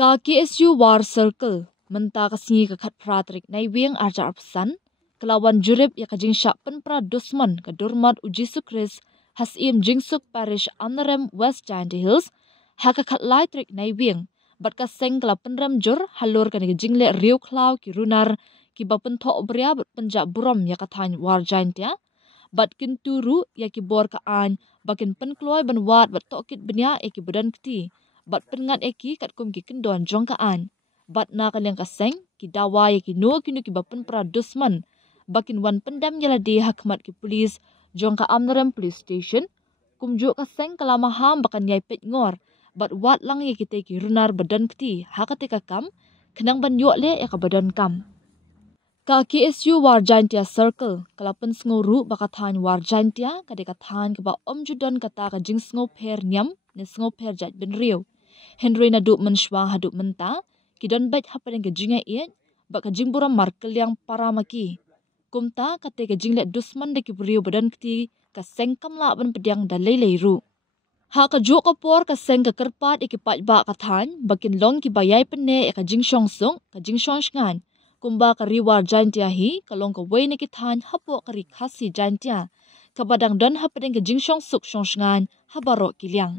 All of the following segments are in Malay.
Ka KSU War Circle menta kasingi kakat pratrik naiwing arjar pesan kelawan jurib ya kajing syapen pra dusman ke durmat uji sukris hasim jingsuk parish Amnerem West Giant Hills hakakat laitrik naiwing bat kaseng kela penrem jur halur kan jingle riu klau ki runar ki bapen thok bria bat penjak buram ya katany war giant ya bat kinturu ya ki bor ka an bakin penkloy ban wat bat tokit benya ya ki badan keti bat pengat eki kat kum ki kendon jong ka an bat na kan yang kaseng ki dawa ya ki no kinu ki bapen pra dusman bakin wan pendam yala de hakmat ki polis jong ka Amnerem police station kumjuk kaseng kalama ham bakan yai pet ngor bat wat lang ya kita ki runar badan keti hakate ka kam kenang ban yok le ya ka badan kam ka KSU war giantia circle kalapen sngoru bakathan war giantia kade kathan ke ba omjudan kata ka jing sngo pher nyam ne sngo pher jat ben riu Henry na du menshwa hadu menta kidon bet hapen ke jinga iet ba ka jingburam markel yang paramaki kumta kate ke jingle dusman de ki riu badan keti ka sengkam la ban pediang dalai leiru ha ka juk ka por ka seng ka kerpat ikipat ba kathan bakin long ki bayai penne ka jing shong sung ka jing shong ngan kumba ka riwar jantia hi kalong ka wei ne ki than hapo ka ri khasi jantia ka badang don hapen ke jing shong suk shong ngan habaro kiliang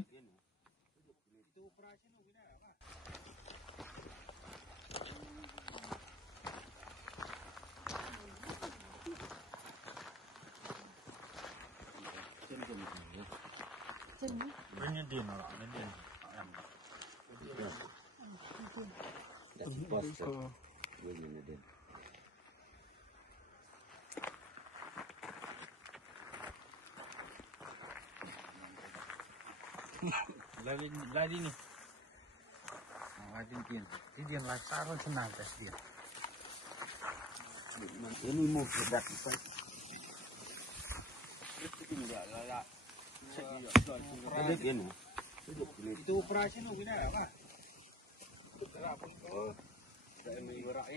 Lari ni. Lari dia. Dia lari taruh senang tes dia. Ini mau berat apa? Itu operasi nu bina apa? Berapa? Oh, saya mengerak